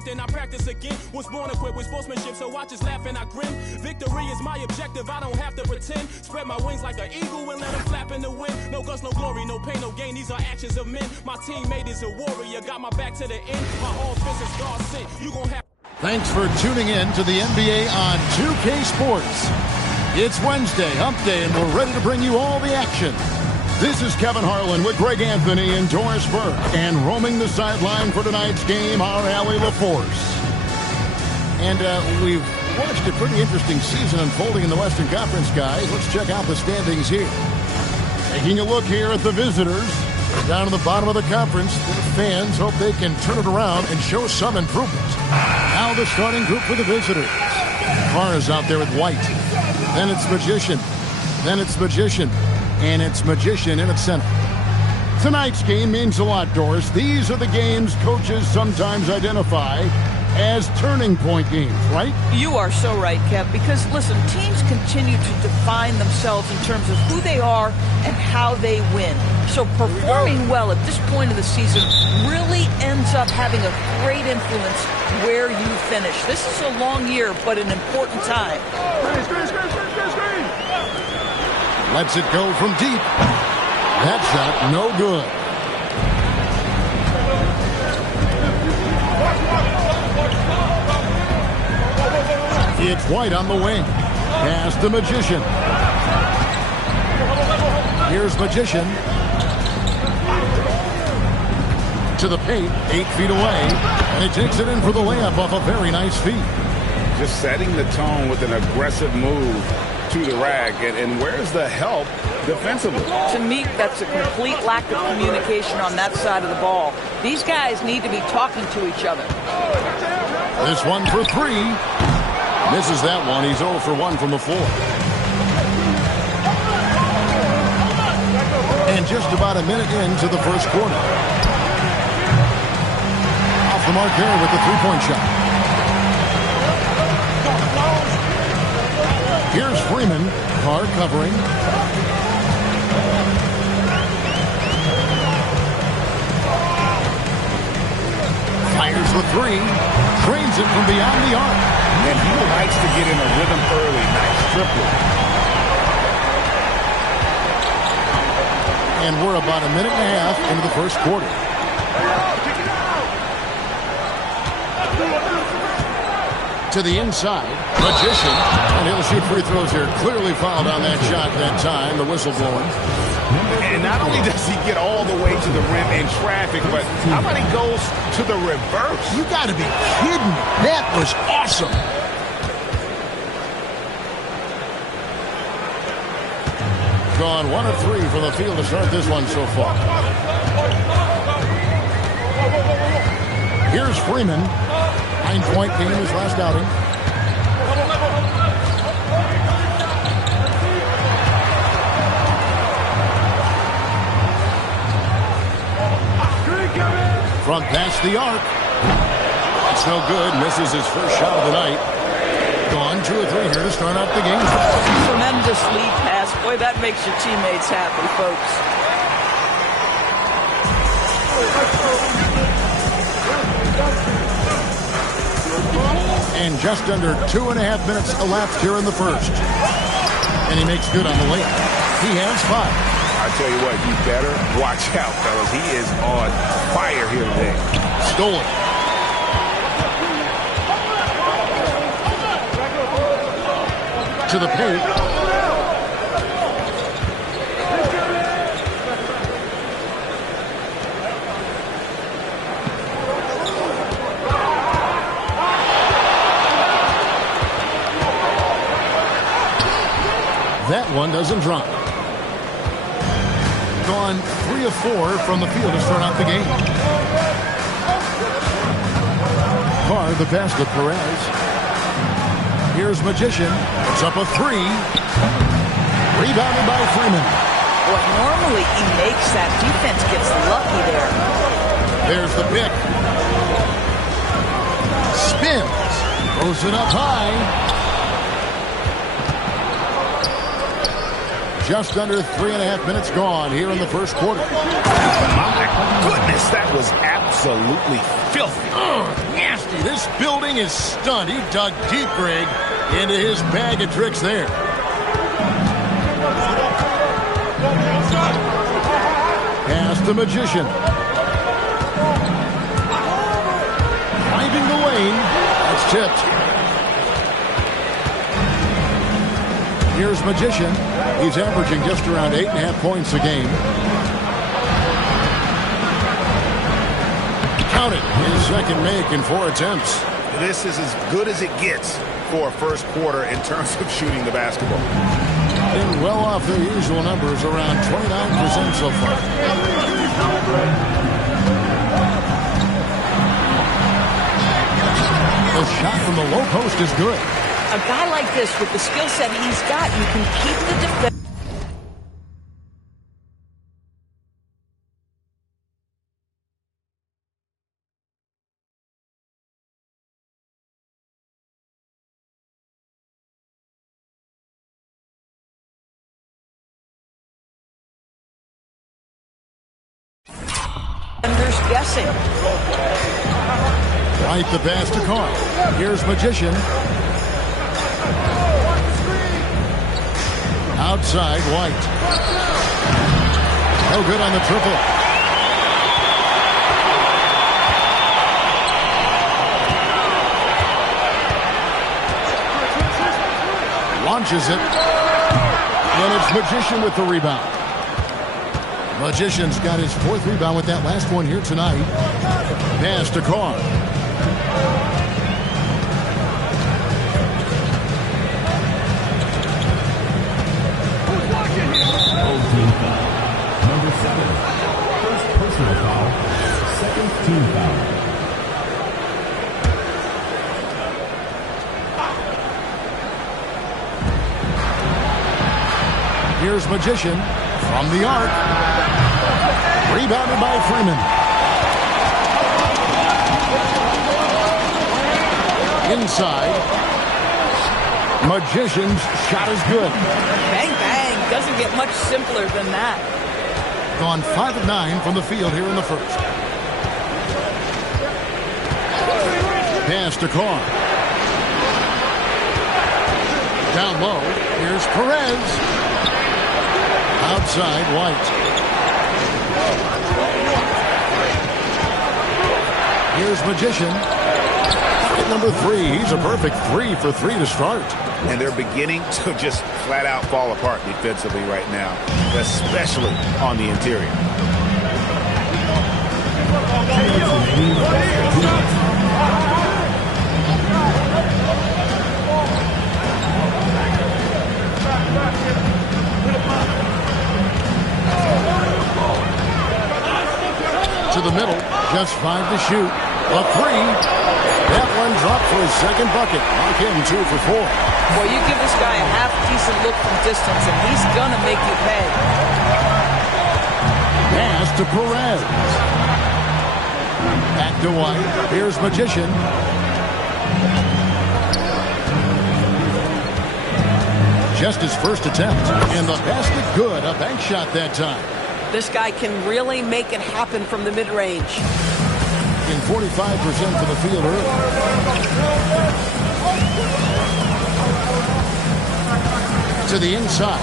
want, then I practice again. Was born equipped with sportsmanship, so I just laugh and I grin. Victory is my objective, I don't have to pretend. Spread my wings like an eagle and let them flap in the wind. No guts, no glory, no pain, no gain. These are actions of men. My teammate is a warrior, got my back to the end. My offense is God sent. You gon' have. Thanks for tuning in to the NBA on 2K Sports. It's Wednesday, hump day, and we're ready to bring you all the action. This is Kevin Harlan with Greg Anthony and Doris Burke. And roaming the sideline for tonight's game, our Allie LaForce. And we've watched a pretty interesting season unfolding in the Western Conference, guys. Let's check out the standings here. Taking a look here at the visitors. They're down at the bottom of the conference. Their fans hope they can turn it around and show some improvement. Now the starting group for the visitors. Carr is out there with White. Then it's Magician. Then it's Magician. And it's Magician in its center. Tonight's game means a lot, Doris. These are the games coaches sometimes identify as turning point games, right? You are so right, Kev, because, listen, teams continue to define themselves in terms of who they are and how they win. So performing well at this point of the season really ends up having a great influence where you finish. This is a long year, but an important time. Lets it go from deep. That shot, no good. It's White on the wing. Pass to Magician. Here's Magician. To the paint, 8 feet away. And he takes it in for the layup off a very nice feed. Just setting the tone with an aggressive move to the rack. And where's the help defensively? To me, that's a complete lack of communication on that side of the ball. These guys need to be talking to each other. This one for 3. Misses that one. He's 0 for 1 from the floor. And just about a minute into the first quarter. Off the mark there with the three-point shot. Here's Freeman. Carr covering. Fires the 3. Trains it from beyond the arc. And he likes to get in a rhythm early. Nice triple. And we're about a minute and a half into the first quarter. To the inside, Magician. And he'll shoot free throws here. Clearly fouled on that shot that time. The whistle blowing. And not only does he get all the way to the rim in traffic, but how about he goes to the reverse? You got to be kidding me. That was awesome. Gone 1 of 3 from the field to start this one so far. Here's Freeman. 9-point game his last outing. Front past the arc. It's no good. Misses his first shot of the night. Gone 2 or 3 here to start out the game. Tremendous lead pass. Boy, that makes your teammates happy, folks. And just under 2.5 minutes elapsed here in the first. And he makes good on the layup. He has 5. I tell you what, you better watch out, fellas. He is on fire here today. Stolen. To the paint. That one doesn't drop. Gone 3 of 4 from the field to start out the game. Carr, the pass to Perez. Here's Magician. It's up a 3. Rebounded by Freeman. Well, normally he makes that. Defense gets lucky there. There's the pick. Spins. Throws it up high. Just under 3.5 minutes gone here in the first quarter. My goodness, that was absolutely filthy. Nasty. nasty. This building is stunned. He dug deep, Greg, into his bag of tricks there. Pass the Magician. Finding the lane. That's tipped. Here's Magician. He's averaging just around 8.5 points a game. Count it. His second make in 4 attempts. This is as good as it gets for a first quarter in terms of shooting the basketball. Been well off their usual numbers, around 29% so far. The shot from the low post is good. A guy like this, with the skill set he's got, you can keep the defense. Defenders guessing. Right, the pass to Carr. Here's Magician. Outside, White. No good on the triple. Launches it. And it's Magician with the rebound. Magician's got his 4th rebound with that last one here tonight. Pass to Carr. Number 7. First personal foul. Second team foul. Here's Magician from the arc. Rebounded by Freeman. Inside. Magician's shot is good. Bang, bang. Doesn't get much simpler than that. Gone 5 of 9 from the field here in the first. Pass to Carr. Down low. Here's Perez. Outside, White. Here's Magician. Bucket number 3. He's a perfect 3 for 3 to start. And they're beginning to just flat out fall apart defensively right now, especially on the interior. To the middle, just 5 to shoot. A 3. That one dropped for his second bucket. Mark him 2 for 4. Well, you give this guy a half-decent look from distance, and he's going to make you pay. Pass to Perez. Back to White. Here's Magician. Just his first attempt. And the basket good. A bank shot that time. This guy can really make it happen from the mid-range. In 45% for the field early. To the inside.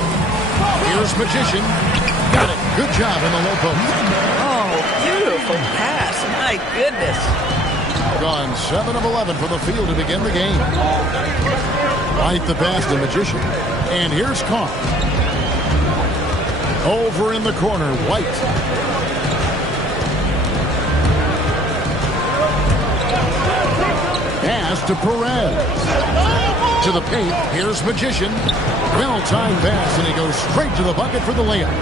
Here's Magician. Got it. Good job in the low post. Oh, beautiful pass. My goodness. Gone 7 of 11 for the field to begin the game. Right the pass to Magician. And here's Carr. Over in the corner, White. Pass to Perez. To the paint, here's Magician. Well-timed pass, and he goes straight to the bucket for the layup.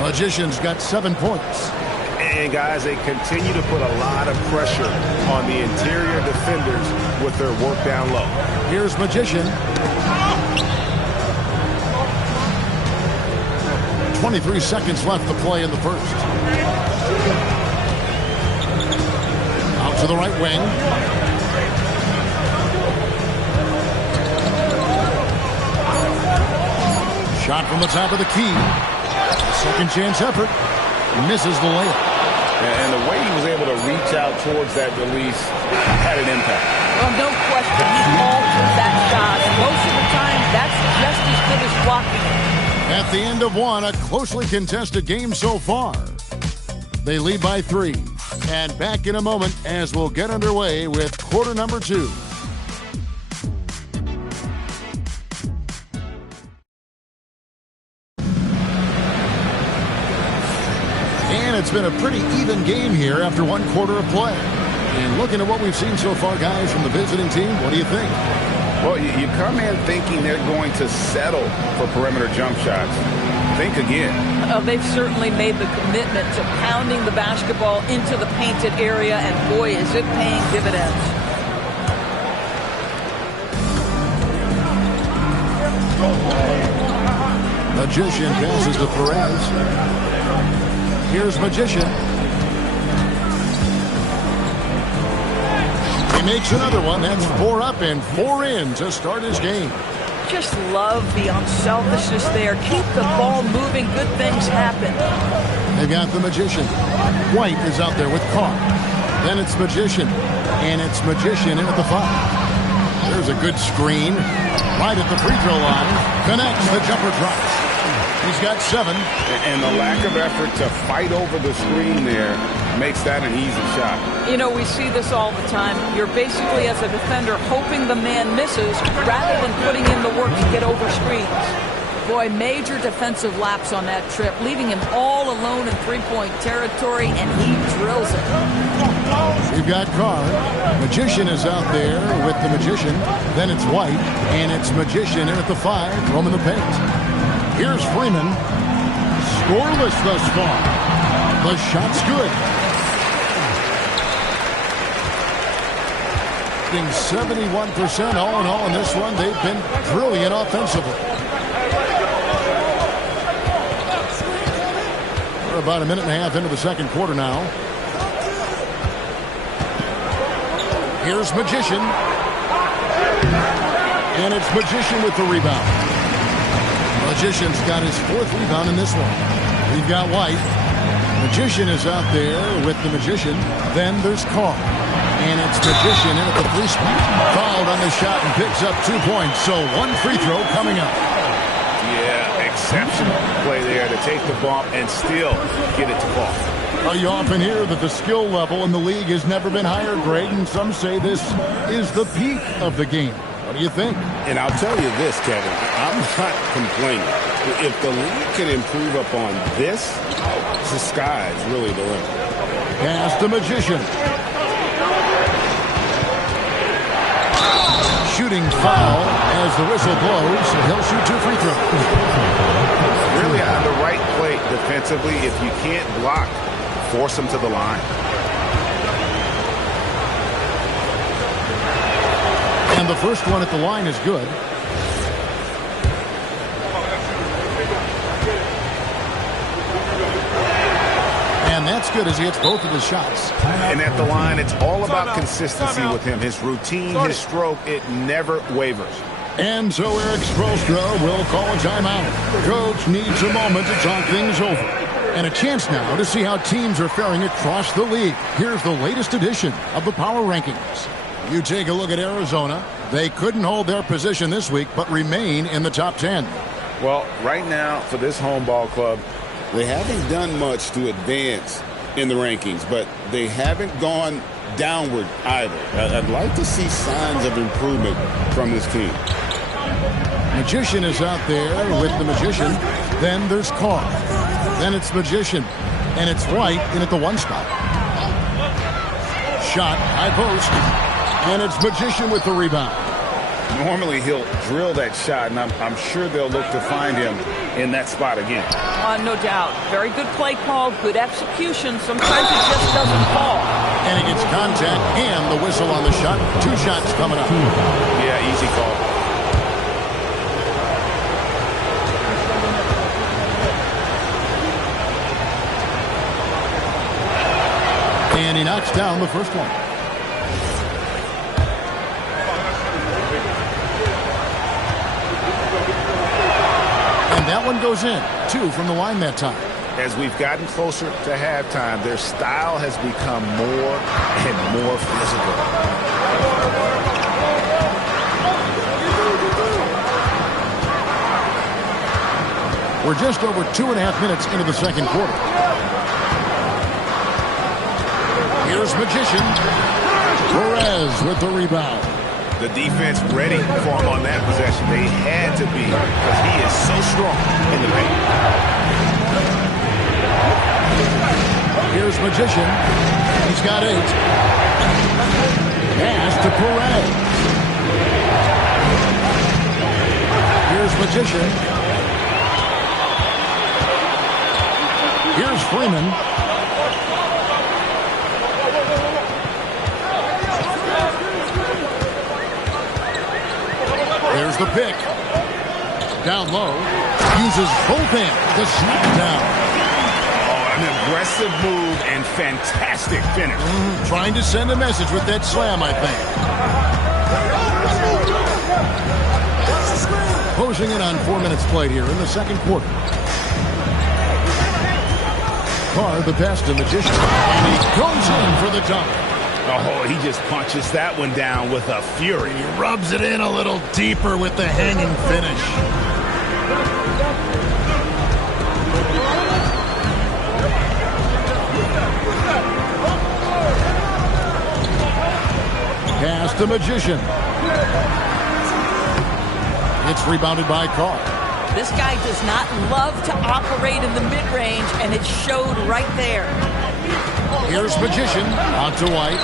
Magician's got 7 points. And, guys, they continue to put a lot of pressure on the interior defenders with their work down low. Here's Magician. 23 seconds left to play in the first. Out to the right wing. Shot from the top of the key. Second chance effort. Misses the layup. And the way he was able to reach out towards that release had an impact. Well, no question. He altered that shot, and most of the time, that's just as good as blocking it. At the end of one, a closely contested game so far. They lead by 3. And back in a moment as we'll get underway with quarter number 2. And it's been a pretty even game here after 1 quarter of play. And looking at what we've seen so far, guys, from the visiting team, what do you think? Well, you come in thinking they're going to settle for perimeter jump shots. Think again. They've certainly made the commitment to pounding the basketball into the painted area, and boy, is it paying dividends. Magician passes to Perez. Here's Magician. He makes another one. That's 4 up and 4 in to start his game. Just love the unselfishness there. Keep the ball moving. Good things happen. They've got the Magician. White is out there with Carr. Then it's Magician. And it's Magician in at the 5. There's a good screen. Right at the free throw line. Connects. The jumper drops. He's got 7. And the lack of effort to fight over the screen there makes that an easy shot. You know, we see this all the time. You're basically, as a defender, hoping the man misses rather than putting in the work to get over screens. Boy, major defensive lapse on that trip, leaving him all alone in three-point territory, and he drills it. You've got Carr. Magician is out there with the Magician. Then it's White, and it's Magician in at the 5, roaming the paint. Here's Freeman. Scoreless thus far. The shot's good. Being 71% all in all in this one. They've been brilliant offensively. We're about a minute and a half into the second quarter now. Here's Magician. And it's Magician with the rebound. Magician's got his 4th rebound in this one. We've got White. Magician is out there with the Magician. Then there's Carr. And it's Magician in at the 3 spot. Fouled on the shot and picks up 2 points. So 1 free throw coming up. Yeah, exceptional play there to take the bump and still get it to fall. You often hear that the skill level in the league has never been higher, Greg, and some say this is the peak of the game. What do you think? And I'll tell you this, Kevin, I'm not complaining. If the league can improve upon this, the sky's really the limit. Pass the Magician. Shooting foul as the whistle blows. So he'll shoot 2 free throws. Really on the right play defensively. If you can't block, force him to the line. And the first one at the line is good. And that's good as he hits both of his shots. And at the line, it's all about consistency with him. His routine, his stroke, it never wavers. And so Eric Spoelstra will call a timeout. Coach needs a moment to talk things over. And a chance now to see how teams are faring across the league. Here's the latest edition of the Power Rankings. You take a look at Arizona. They couldn't hold their position this week, but remain in the top 10. Well, right now, for this home ball club, they haven't done much to advance in the rankings, but they haven't gone downward either. I'd like to see signs of improvement from this team. Magician is out there with the Magician. Then there's Carr. Then it's Magician. And it's White in at the 1 spot. Shot, high post. And it's Magician with the rebound. Normally he'll drill that shot, and I'm sure they'll look to find him in that spot again. No doubt. Very good play call, good execution. Sometimes it just doesn't fall. And he gets contact and the whistle on the shot. 2 shots coming up. Yeah, easy call. And he knocks down the first one. And that one goes in. 2 from the line that time. As we've gotten closer to halftime, their style has become more and more physical. We're just over 2.5 minutes into the second quarter. Here's Magician. Perez with the rebound. The defense ready for him on that possession. They had to be because he is so strong in the paint. Here's Magician. He's got 8. Pass to Perez. Here's Magician. Here's Freeman. There's the pick. Down low. Uses both hands to snap it down. Oh, an aggressive move and fantastic finish. Trying to send a message with that slam, I think. Closing in on 4 minutes played here in the second quarter. Carr, the pass to Magician. And he goes in for the dunk. Oh, he just punches that one down with a fury. He rubs it in a little deeper with the hanging finish. Pass to Magician. It's rebounded by Carr. This guy does not love to operate in the mid-range, and it showed right there. Here's Magician. On to White.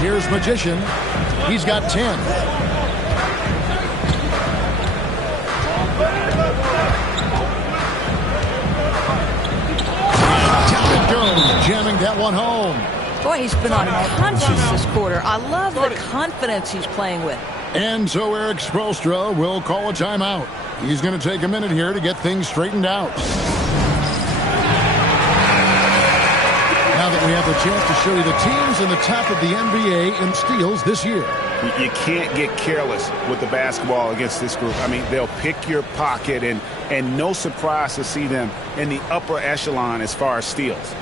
Here's Magician. He's got 10. Down it goes. Jamming that one home. Boy, he's been unconscious this quarter. I love the confidence he's playing with. And so Eric Spoelstra will call a timeout. He's going to take a minute here to get things straightened out. Now that we have the chance to show you the teams in the top of the NBA in steals this year. You can't get careless with the basketball against this group. I mean, they'll pick your pocket, and no surprise to see them in the upper echelon as far as steals.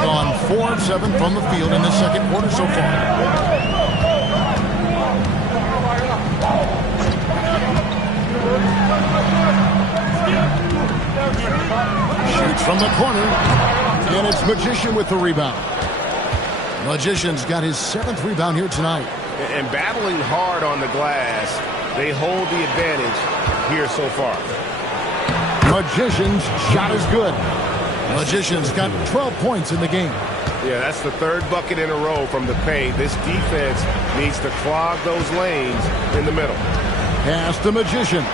Gone 4 of 7 from the field in the second quarter so far. Shoots from the corner, and it's Magician with the rebound. Magician's got his 7th rebound here tonight. And battling hard on the glass, they hold the advantage here so far. Magician's shot is good. Magician's got 12 points in the game. Yeah, that's the 3rd bucket in a row from the paint. This defense needs to clog those lanes in the middle. Pass the Magician.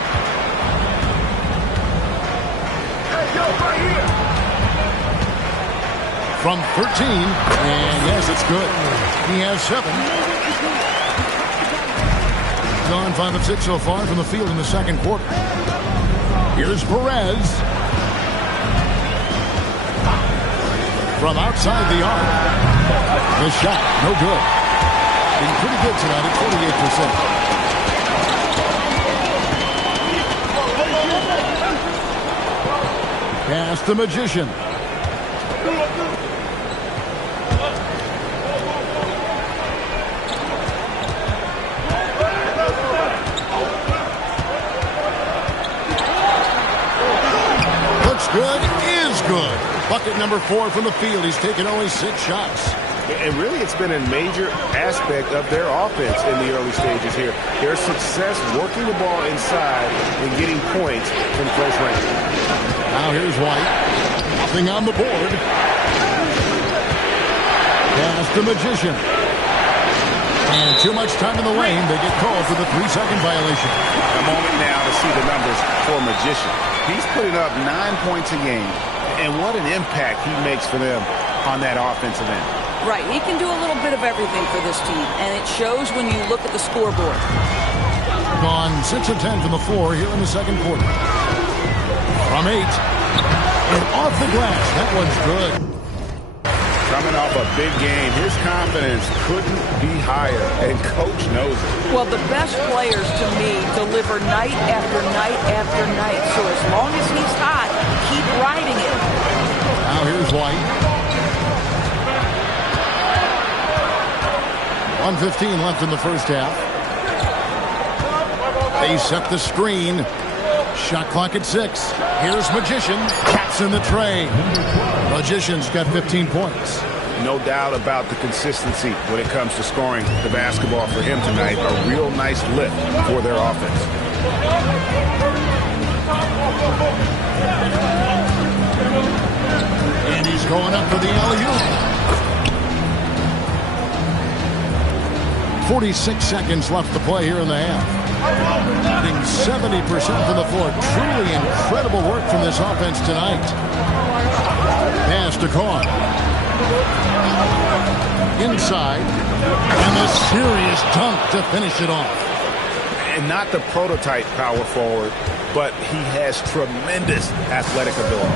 From 13, and yes, it's good. He has 7. Gone 5 of 6 so far from the field in the second quarter. Here's Perez. From outside the arc. The shot, no good. Been pretty good tonight at 48%. Pass the Magician. Looks good, is good. Bucket number 4 from the field. He's taken only 6 shots. And really, it's been a major aspect of their offense in the early stages here. Their success working the ball inside and getting points from close range. Now here's White. Nothing on the board. Pass the Magician. And too much time in the lane. They get called for the 3-second violation. A moment now to see the numbers for Magician. He's putting up 9 points a game. And what an impact he makes for them on that offensive end. Right, he can do a little bit of everything for this team, and it shows when you look at the scoreboard. Gone 6 of 10 from the floor here in the second quarter. From 8. And off the glass. That one's good. Coming off a big game, his confidence couldn't be higher, and Coach knows it. Well, the best players, to me, deliver night after night after night. So as long as he's hot, keep riding it. Now here's White. 1:15 left in the first half. They set the screen. Shot clock at 6. Here's Magician. Taps in the tray. Magician's got 15 points. No doubt about the consistency when it comes to scoring the basketball for him tonight. A real nice lift for their offense. And he's going up for the alley-oop. 46 seconds left to play here in the half. Shooting 70% from the floor. Truly incredible work from this offense tonight. Pass to Corn. Inside. And a serious dunk to finish it off. And not the prototype power forward, but he has tremendous athletic ability.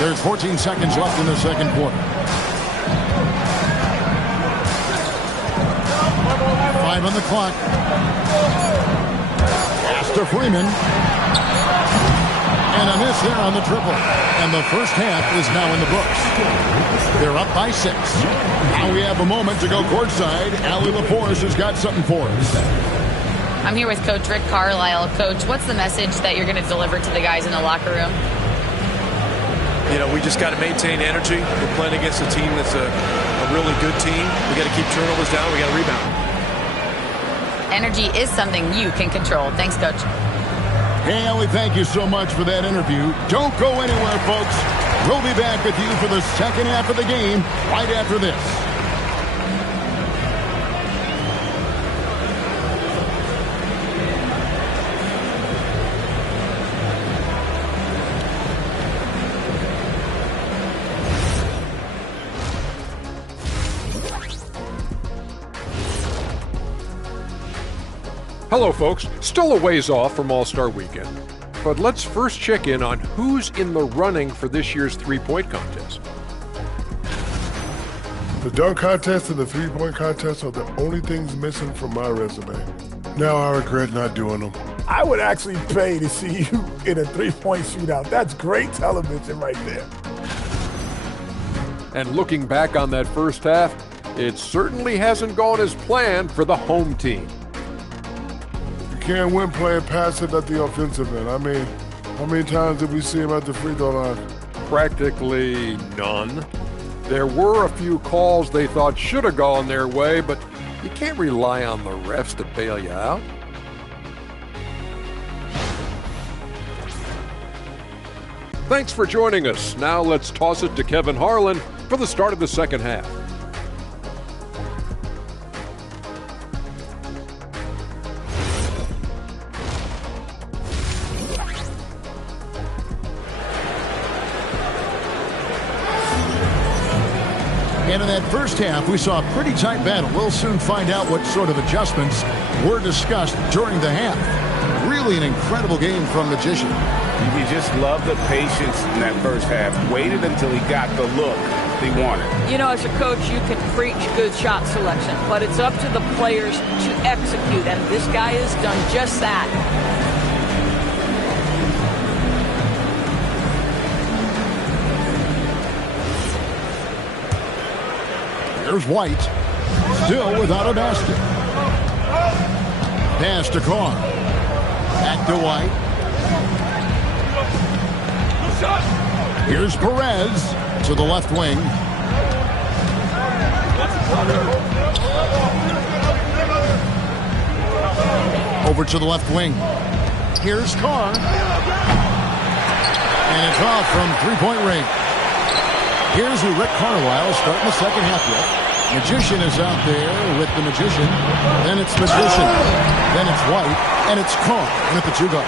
There's 14 seconds left in the second quarter. 5 on the clock. Pass to Freeman. And a miss there on the triple. And the first half is now in the books. They're up by 6. Now we have a moment to go courtside. Allie LaForce has got something for us. I'm here with Coach Rick Carlisle. Coach, what's the message that you're going to deliver to the guys in the locker room? You know, we just got to maintain energy. We're playing against a team that's a really good team. We got to keep turnovers down. We got to rebound. Energy is something you can control. Thanks, Coach. Hey, Ellie, thank you so much for that interview. Don't go anywhere, folks. We'll be back with you for the second half of the game right after this. Hello, folks. Still a ways off from All-Star Weekend, but let's first check in on who's in the running for this year's three-point contest. The dunk contest and the three-point contest are the only things missing from my resume. Now I regret not doing them. I would actually pay to see you in a three-point shootout. That's great television right there. And looking back on that first half, it certainly hasn't gone as planned for the home team. Can't win playing passive at the offensive end. I mean, how many times did we see him at the free throw line? Practically none. There were a few calls they thought should have gone their way, but you can't rely on the refs to bail you out. Thanks for joining us. Now let's toss it to Kevin Harlan for the start of the second half. And in that first half, we saw a pretty tight battle. We'll soon find out what sort of adjustments were discussed during the half. Really an incredible game from Magician. You just love the patience in that first half. Waited until he got the look he wanted. You know, as a coach, you can preach good shot selection, but it's up to the players to execute, and this guy has done just that. There's White, still without a basket. Pass to Carr. Back to White. Here's Perez to the left wing. Over to the left wing. Here's Carr. And it's off from three-point range. Here's who Rick Carlisle starting the second half with. Magician is out there with the Magician. Then it's Magician. Then it's White. And it's Carr with the two-guard.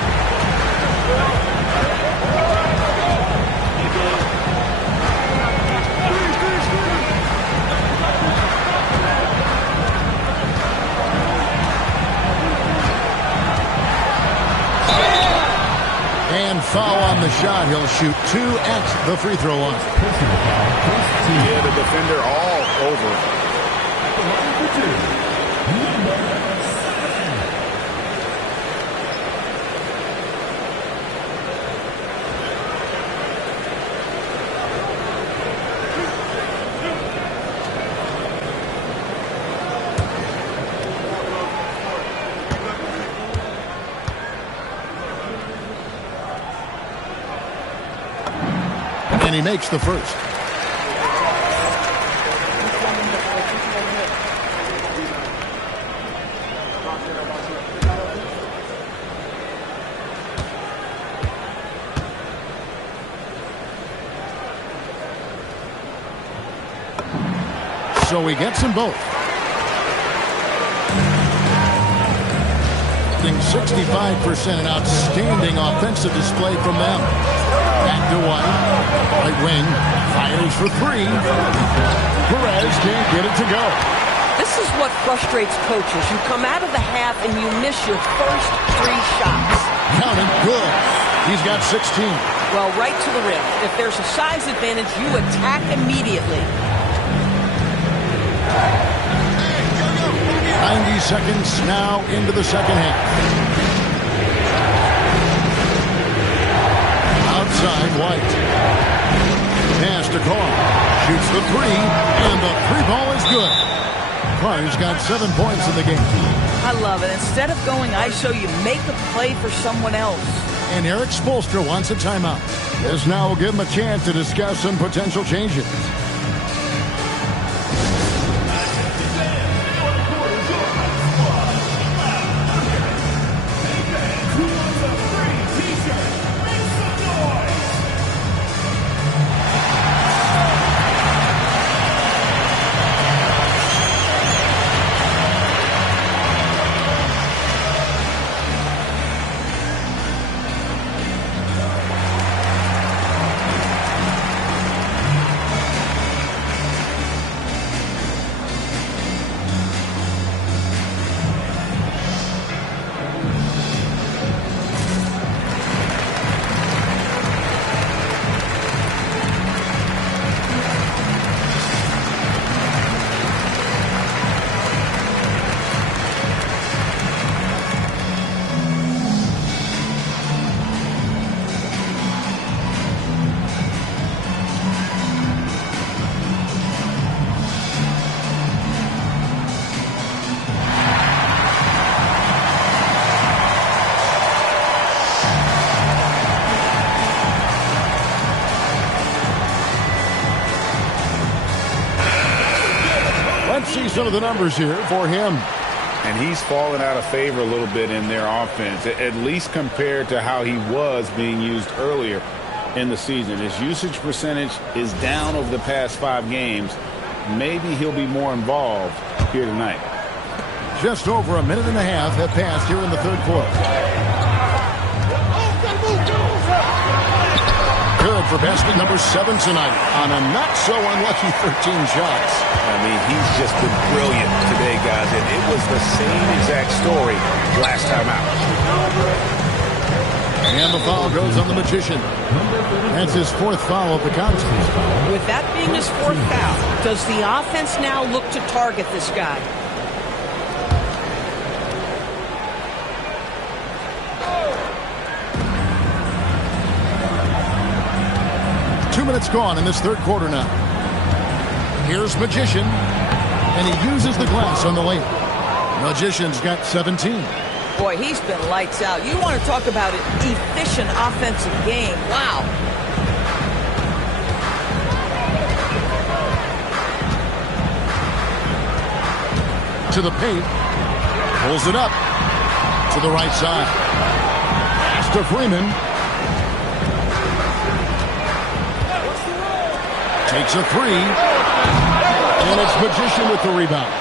foul on the shot. He'll shoot 2 at the free throw line. Yeah, the defender all over. And he makes the first. So he gets them both. 65%, an outstanding offensive display from them. Back to White. Right wing. Fires for 3. Perez can't get it to go. This is what frustrates coaches. You come out of the half and you miss your first 3 shots. Counting good. He's got 16. Well, right to the rim. If there's a size advantage, you attack immediately. 90 seconds now into the second half. Outside, White. Pass to Carr. Shoots the 3, and the 3-ball is good. Carr's got 7 points in the game. I love it. Instead of going ISO, you make a play for someone else. And Eric Spoelstra wants a timeout. This now will give him a chance to discuss some potential changes. See some of the numbers here for him. And he's fallen out of favor a little bit in their offense, at least compared to how he was being used earlier in the season. His usage percentage is down over the past 5 games. Maybe he'll be more involved here tonight. Just over a minute and a half have passed here in the third quarter. Good for basket number 7 tonight on a not-so-unlucky 13 shots. I mean, he's just been brilliant today, guys, and it was the same exact story last time out. And the foul goes on the Magician. That's his 4th foul of the contest. With that being his 4th foul, does the offense now look to target this guy? Minutes gone in this third quarter now. Here's Magician, and he uses the glass on the lane. Magician's got 17. Boy, he's been lights out. You want to talk about an efficient offensive game. Wow. To the paint. Pulls it up. To the right side. Pass to Freeman. Takes a 3, and it's Magician with the rebound.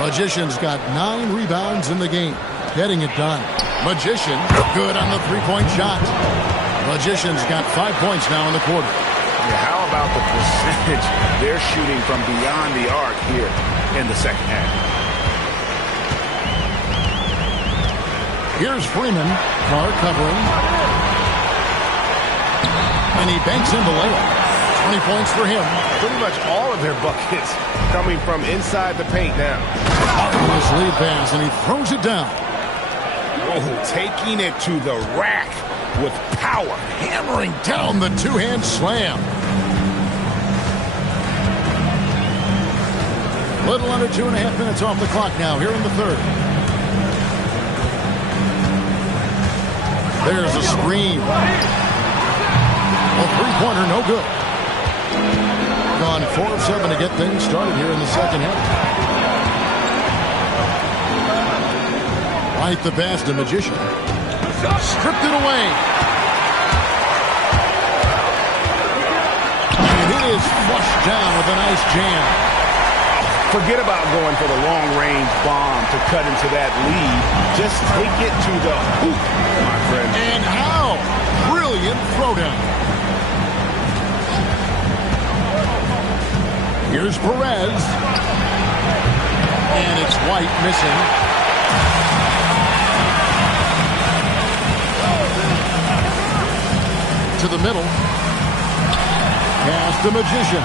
Magician's got 9 rebounds in the game, getting it done. Magician, good on the 3-point shot. Magician's got 5 points now in the quarter. Yeah, how about the percentage they're shooting from beyond the arc here in the second half? Here's Freeman, Carr covering. And he banks in the layup. 20 points for him. Pretty much all of their buckets coming from inside the paint now. Marvelous lead pass, and he throws it down. Oh, taking it to the rack with power. Hammering down the two-hand slam. Little under 2.5 minutes off the clock now here in the third. There's a screen. A three-pointer, no good. Gone 4 of 7 to get things started here in the second half. Right the pass to Magician. Stripped it away. And it is flushed down with a nice jam. Forget about going for the long-range bomb to cut into that lead. Just take it to the hoop, my friend. And how? Brilliant throwdown. Here's Perez. And it's White missing. To the middle. Pass to Magician.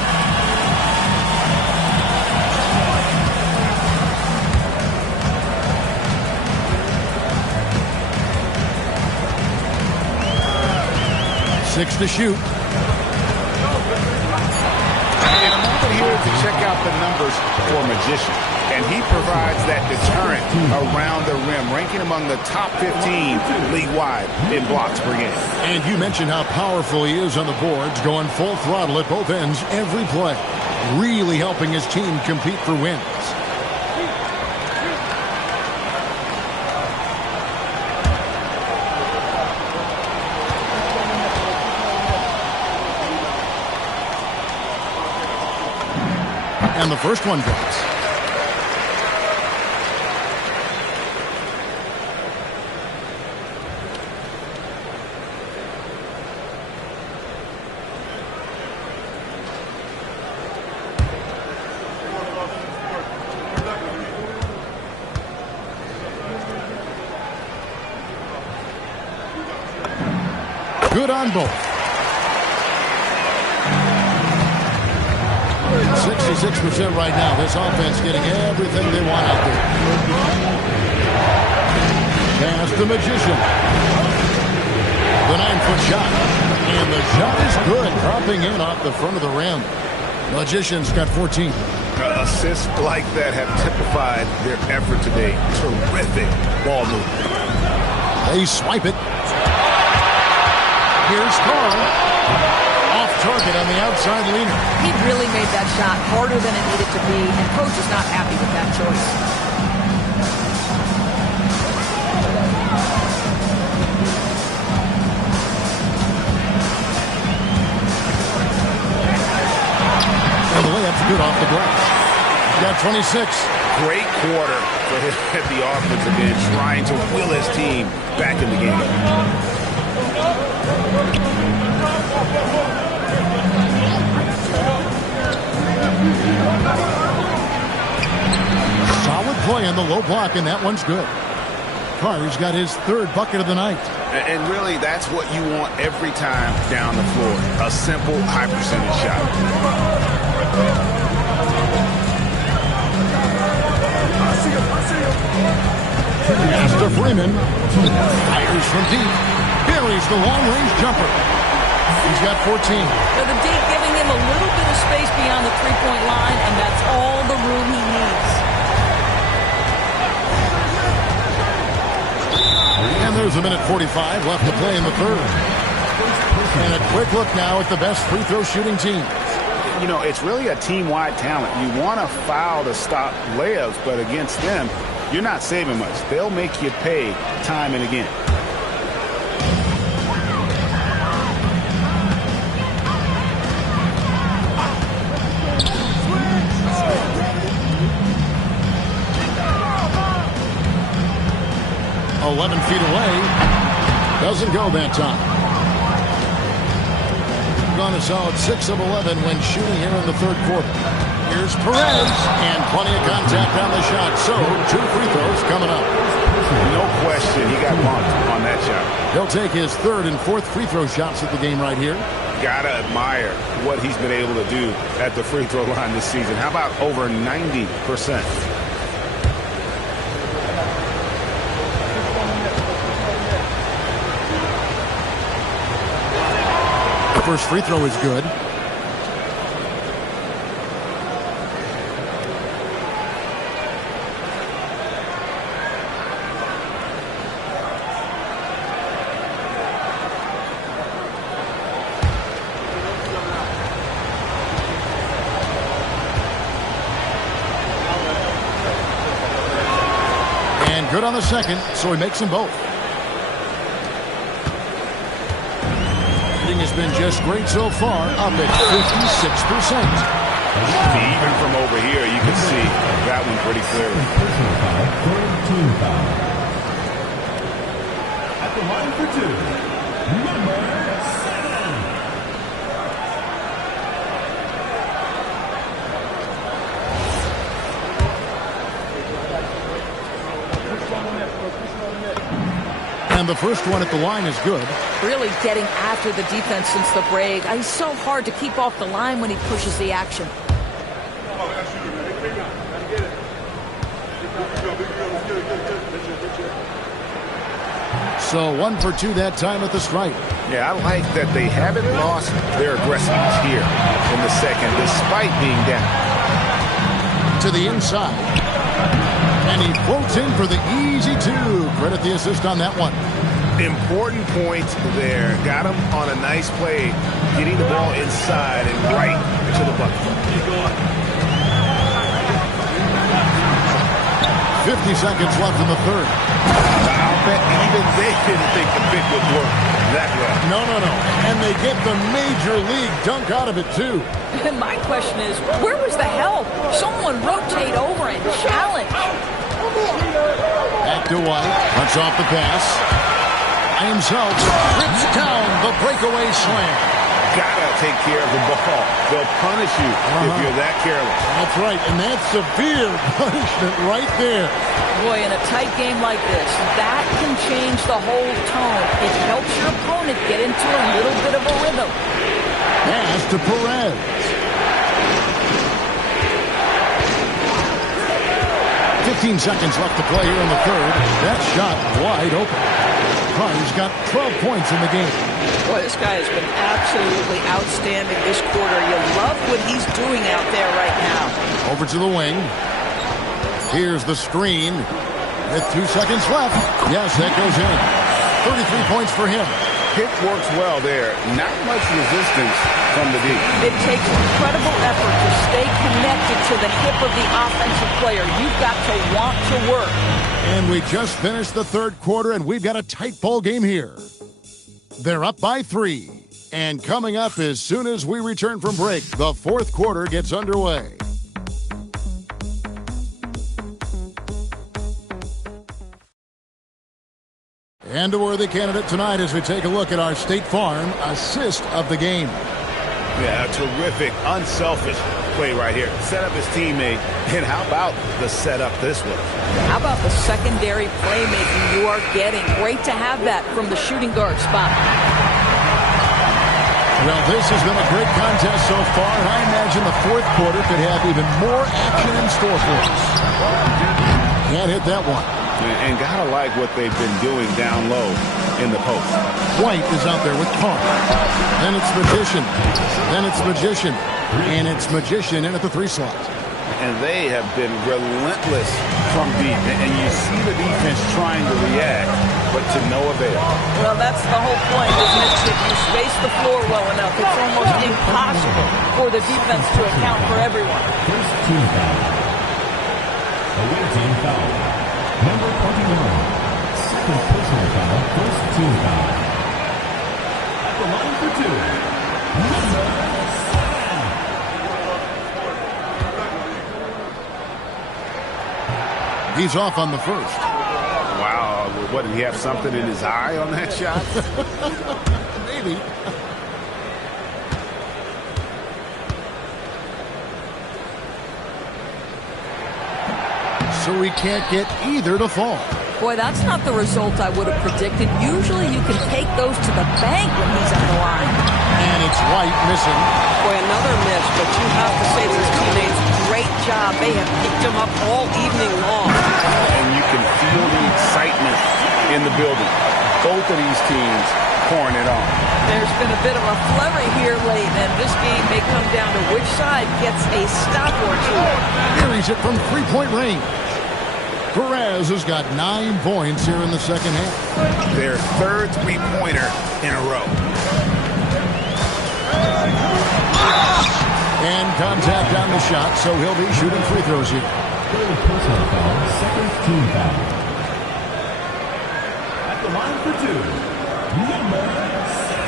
Six to shoot. And I'm over here to check out the numbers for Magician. And he provides that deterrent around the rim, ranking among the top 15 league-wide in blocks per game. And you mentioned how powerful he is on the boards, going full throttle at both ends every play. Really helping his team compete for wins. And the first one goes. Good on both. 66% right now. This offense getting everything they want out there. Pass the Magician. The 9-foot shot. And the shot is good. Dropping in off the front of the rim. Magician's got 14. Assists like that have typified their effort today. Terrific ball movement. They swipe it. Here's Carl. Off target on the outside leaner. He really made that shot harder than it needed to be, and coach is not happy with that choice. And the layup's good off the glass. He's got 26. Great quarter for him at the offensive end, trying to will his team back in the game. Solid play on the low block, and that one's good. Carter's got his third bucket of the night. And really, that's what you want every time down the floor. A simple, high-percentage shot. Pass to Freeman. Fires from deep. Buries the long-range jumper. He's got 14. So the deep giving him a little bit of space beyond the three-point line, and that's all the room he needs. And there's a minute 45 left to play in the third. And a quick look now at the best free throw shooting team. You know, it's really a team-wide talent. You want to foul to stop layups, but against them, you're not saving much. They'll make you pay time and again. Oh, 11 feet away. Doesn't go that time. Gone a solid 6 of 11 when shooting here in the third quarter. Here's Perez, and plenty of contact on the shot. So, 2 free throws coming up. No question, he got bumped on that shot. He'll take his third and fourth free throw shots at the game right here. Gotta admire what he's been able to do at the free throw line this season. How about over 90%? The first free throw is good. Good on the second, so he makes them both. Shooting has been just great so far, up at 56%. Even from over here, you can see that one pretty clearly. Personal foul, third team foul. At the line for two, number 7. And the first one at the line is good. Really getting after the defense since the break. He's so hard to keep off the line when he pushes the action. So 1 for 2 that time at the stripe. Yeah, I like that they haven't lost their aggressiveness here in the second, despite being down. To the inside. And he floats in for the easy 2. Credit the assist on that one. Important points there. Got him on a nice play, getting the ball inside and right to the bucket. 50 seconds left in the third. I'll bet even they didn't think the pick would work that well. No. And they get the major league dunk out of it, too. And my question is, where was the help? Someone rotate over and challenge. Back to White. Cuts off the pass. By himself. Rips down the breakaway slam. Gotta take care of the ball. They'll punish you if you're that careless. That's right, and that's severe punishment right there. Boy, in a tight game like this, that can change the whole tone. It helps your opponent get into a little bit of a rhythm. Pass to Perez. "15 seconds left to play here in the third. That shot wide open. He's got 12 points in the game. Boy, this guy has been absolutely outstanding this quarter. You love what he's doing out there right now. Over to the wing. Here's the screen. With 2 seconds left. Yes, that goes in. 33 points for him. Pick works well there. Not much resistance from the deep. It takes incredible effort to stay connected to the hip of the offensive player. You've got to want to work. And we just finished the third quarter, and we've got a tight ball game here. They're up by 3. And coming up as soon as we return from break, the fourth quarter gets underway. And a worthy candidate tonight as we take a look at our State Farm assist of the game. Yeah, a terrific, unselfish play right here. Set up his teammate, and how about the setup this was? How about the secondary playmaking you are getting? Great to have that from the shooting guard spot. Well, this has been a great contest so far, and I imagine the fourth quarter could have even more action in store for us. Can't hit that one. And gotta like what they've been doing down low in the post. White is out there with Carr. Then it's Magician. Then it's Magician. And it's Magician in at the 3 slot. And they have been relentless from deep. And you see the defense trying to react, but to no avail. Well, that's the whole point, isn't it? If you space the floor well enough, it's almost impossible for the defense to account for everyone. First team foul. Away team foul. Number 21. Second personal foul. First team foul. At the line for 2. Number 7. He's off on the first. Wow. What, did he have something in his eye on that shot? Maybe. So we can't get either to fall. Boy, that's not the result I would have predicted. Usually you can take those to the bank when he's on the line. And it's White missing. Boy, another miss, but you have to say to his teammates, great job. They have picked him up all evening long. And you can feel the excitement in the building. Both of these teams pouring it on. There's been a bit of a flurry here late, and this game may come down to which side gets a stop or two. Here he's it from three-point range. Perez has got 9 points here in the second half. Their third three-pointer in a row. And contact on the shot, so he'll be shooting free throws here. Third personal foul, second team foul. At the line for 2, number 7.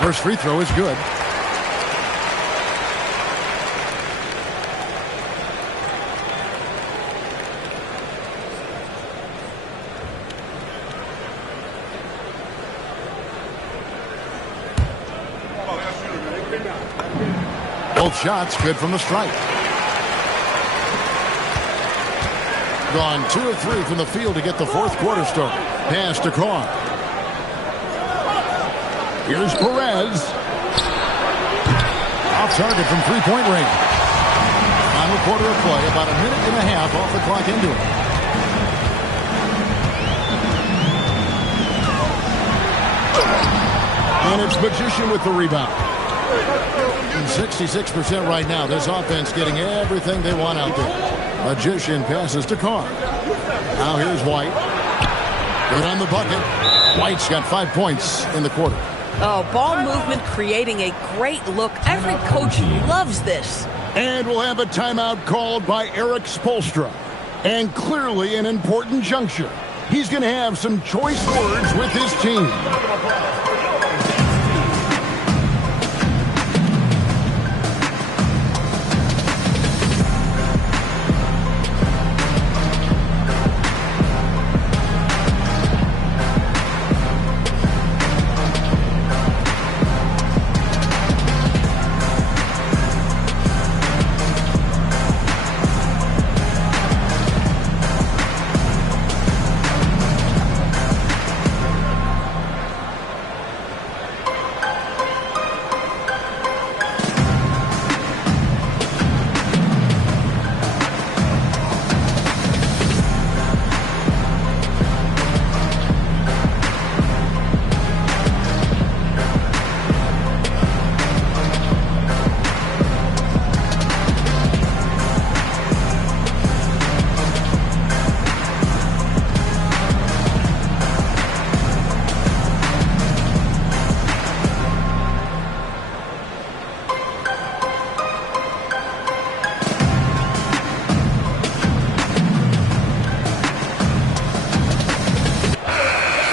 First free throw is good. Both shots good from the stripe. Gone 2 of 3 from the field to get the fourth quarter started. Pass to Carr. Here's Perez. Off target from three-point range. Final quarter of play, about a minute and a half off the clock into it. And it's Magician with the rebound. 66% right now. This offense getting everything they want out there. Magician passes to Carr. Now here's White. Good on the bucket. White's got 5 points in the quarter. Oh, ball movement creating a great look. Every coach loves this. And we'll have a timeout called by Eric Spoelstra. And clearly an important juncture. He's going to have some choice words with his team.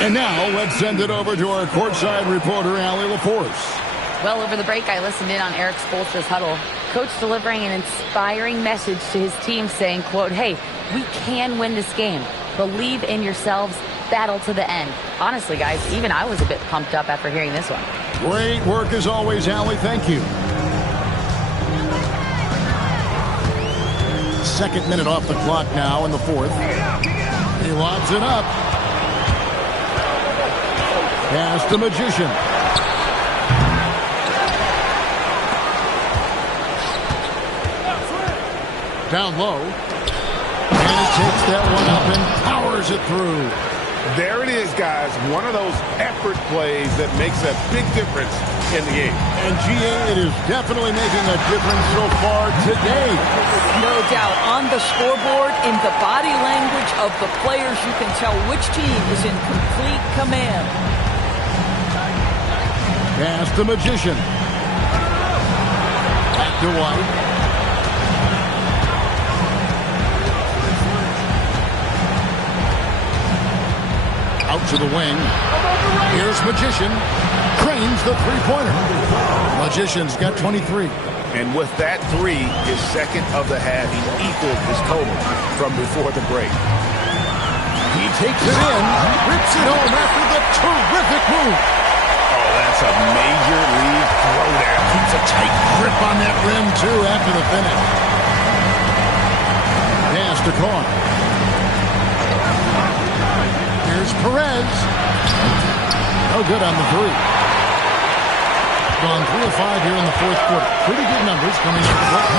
And now, let's send it over to our courtside reporter, Allie LaForce. Well, over the break, I listened in on Eric Spoelstra's huddle. Coach delivering an inspiring message to his team saying, quote, hey, we can win this game. Believe in yourselves. Battle to the end. Honestly, guys, even I was a bit pumped up after hearing this one. Great work as always, Allie. Thank you. Second minute off the clock now in the fourth. He lobs it up. Pass the Magician. Down low. And he takes that one up and powers it through. There it is, guys. One of those effort plays that makes a big difference in the game. And GA, it is definitely making a difference so far today. No doubt. On the scoreboard, in the body language of the players, you can tell which team is in complete command. Pass the Magician. Back to White. Out to the wing. Here's Magician. Trains the three-pointer. Magician's got 23. And with that three, his second of the half, he equaled his total from before the break. He takes it in, rips it home after the terrific move. Oh, that's a major league throwdown. Keeps a tight grip on that rim, too, after the finish. Pass to Carr. Here's Perez. No good on the three. Gone 3 of 5 here in the fourth quarter. Pretty good numbers coming from the play.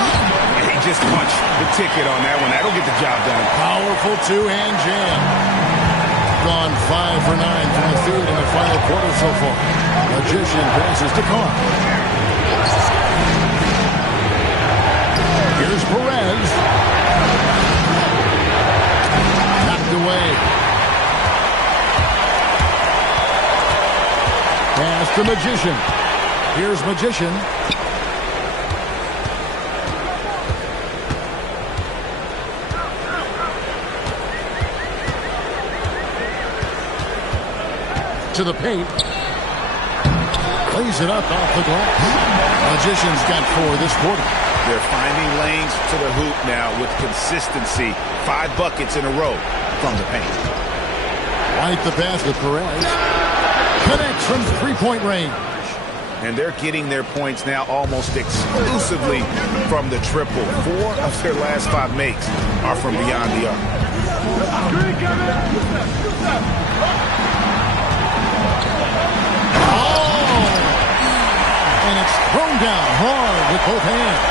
He just punched the ticket on that one. That'll get the job done. Powerful two-hand jam. Gone 5 for 9 from the field in the final quarter so far. Magician passes to Carr. Here's Perez. Knocked away. Pass to Magician. Here's Magician. To the paint. Lays it up off the glass. Magician's got 4 this quarter. They're finding lanes to the hoop now with consistency. 5 buckets in a row from the paint. Right the pass with Perez. Connects from three-point range. And they're getting their points now almost exclusively from the triple. 4 of their last 5 makes are from beyond the arc. And it's thrown down hard with both hands.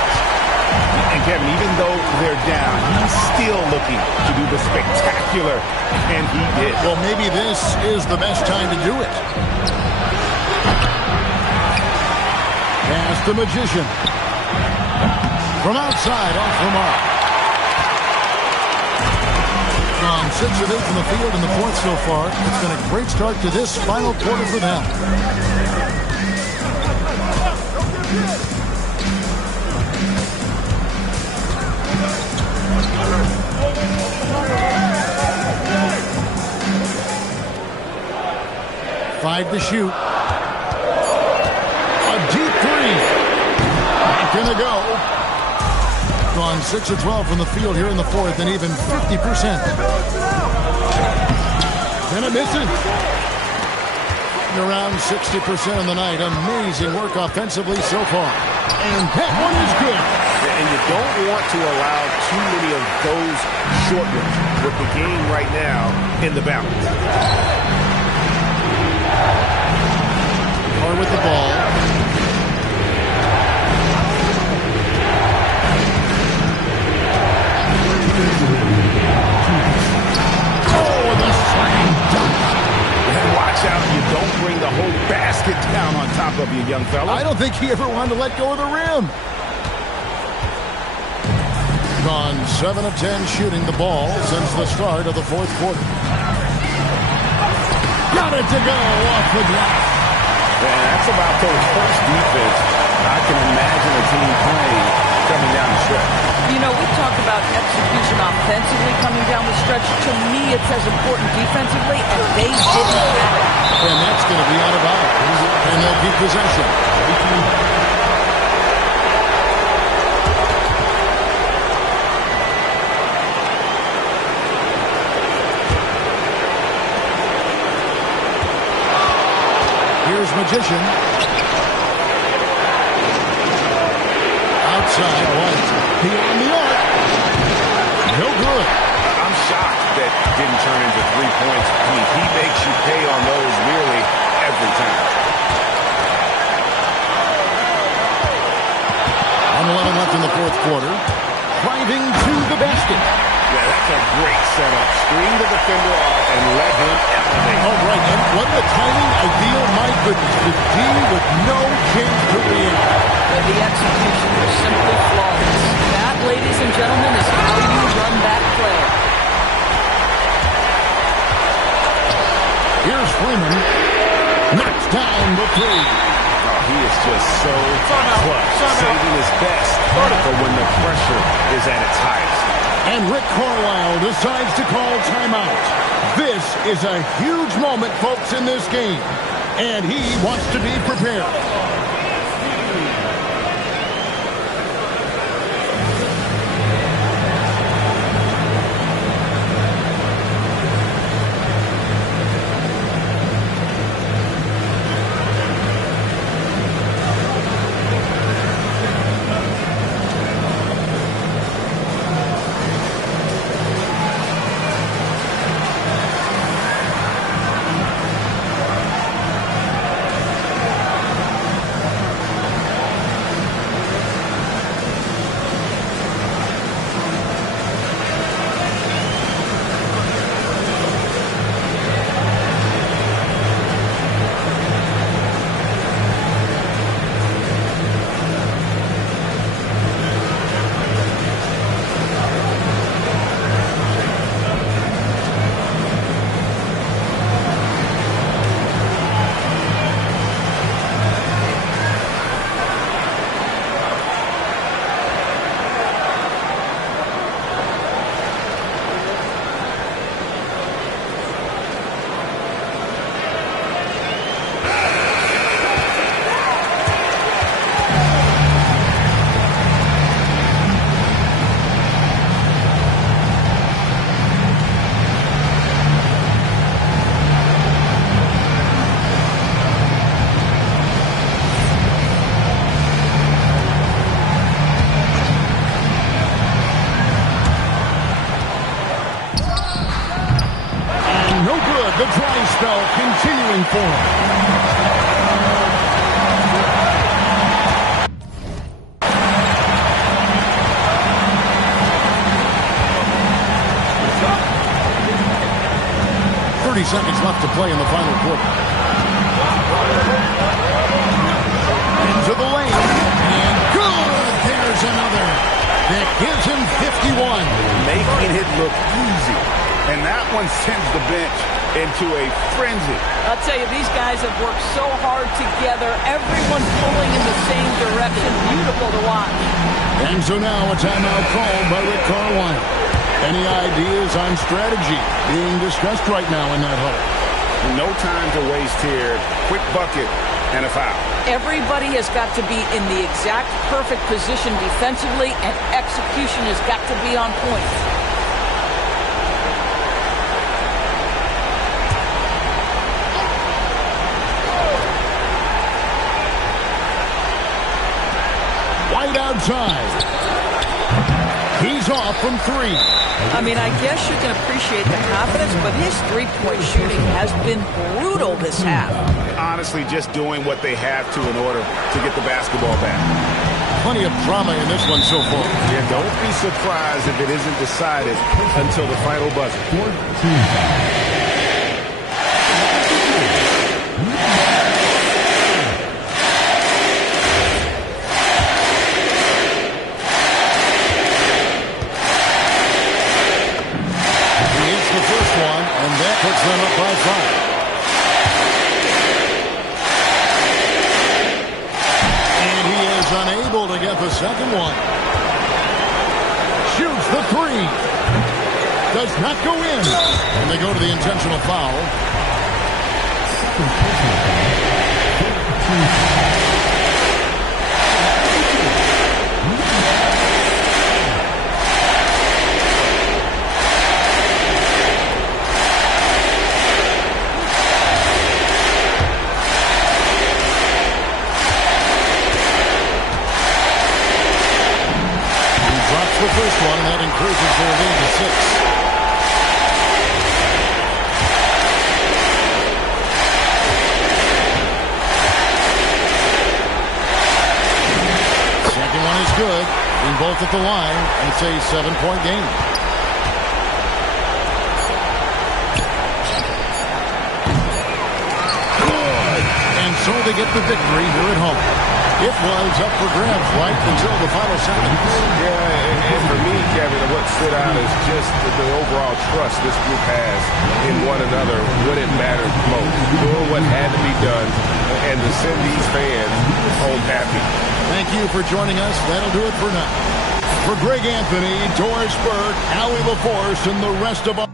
And Kevin, even though they're down, he's still looking to do the spectacular, and he did. Well, maybe this is the best time to do it. Pass the Magician. From outside, off the mark. Gone 6 of 8 from the field in the fourth so far. It's been a great start to this final quarter for them. Five to shoot. A deep three. Not gonna go. Gone 6 of 12 from the field here in the fourth, and even 50%. And it misses. Around 60% of the night. Amazing work offensively so far. And that one is good. And you don't want to allow too many of those short ones with the game right now in the balance. Or with the ball. Oh, the slam dunk. And watch out, you don't bring the whole basket down on top of you, young fella. I don't think he ever wanted to let go of the rim. Gone 7 of 10 shooting the ball since the start of the fourth quarter. Got it to go off the glass. And that's about the worst defense I can imagine a team playing coming down the stretch. You know, we talk about execution offensively coming down the stretch. To me, it's as important defensively, and they didn't have it. And that's going to be out of bounds. And they'll keep possession. Here's Magician. Outside, White. Beyond the arc. No good. I'm shocked that didn't turn into 3 points. I mean, he makes you pay on those nearly every time. 1:11 left in the fourth quarter. Driving to the basket. Yeah, that's a great setup. Screen the defender off and let him elevate. All right, and what the timing ideal, my goodness. The D with no chance to react. The execution was simply flawless. That, ladies and gentlemen, is how you run that play. Here's Freeman. Knocks down the three. Oh, he is just so clutch, saving his best for when the pressure is at its highest. And Rick Carlisle decides to call timeout. This is a huge moment, folks, in this game. And he wants to be prepared. seconds left to play in the final quarter. Into the lane. And good! There's another. That gives him 51. Making it look easy. And that one sends the bench into a frenzy. I'll tell you, these guys have worked so hard together. Everyone pulling in the same direction. Beautiful to watch. And so now a timeout called by Rick Carlisle. Any ideas on strategy being discussed right now in that huddle? No time to waste here. Quick bucket and a foul. Everybody has got to be in the exact perfect position defensively, and execution has got to be on point. White outside. He's off from three. I mean, I guess you can appreciate the confidence, but his three-point shooting has been brutal this half. Honestly, just doing what they have to in order to get the basketball back. Plenty of drama in this one so far. Yeah, don't be surprised if it isn't decided until the final buzzer. 14. Puts them up by 5. And he is unable to get the second one. Shoots the three. Does not go in. And they go to the intentional foul. The first one, and that increases their lead to 6. Second one is good. Being both at the line, and it's a 7-point game. Good. And so they get the victory here at home. It was up for grabs right until the final seconds. Yeah, and for me, Kevin, what stood out is just the overall trust this group has in one another when it mattered most. Doing what had to be done and to send these fans home happy. Thank you for joining us. That'll do it for now. For Greg Anthony, Doris Burke, Howie LaForce, and the rest of us.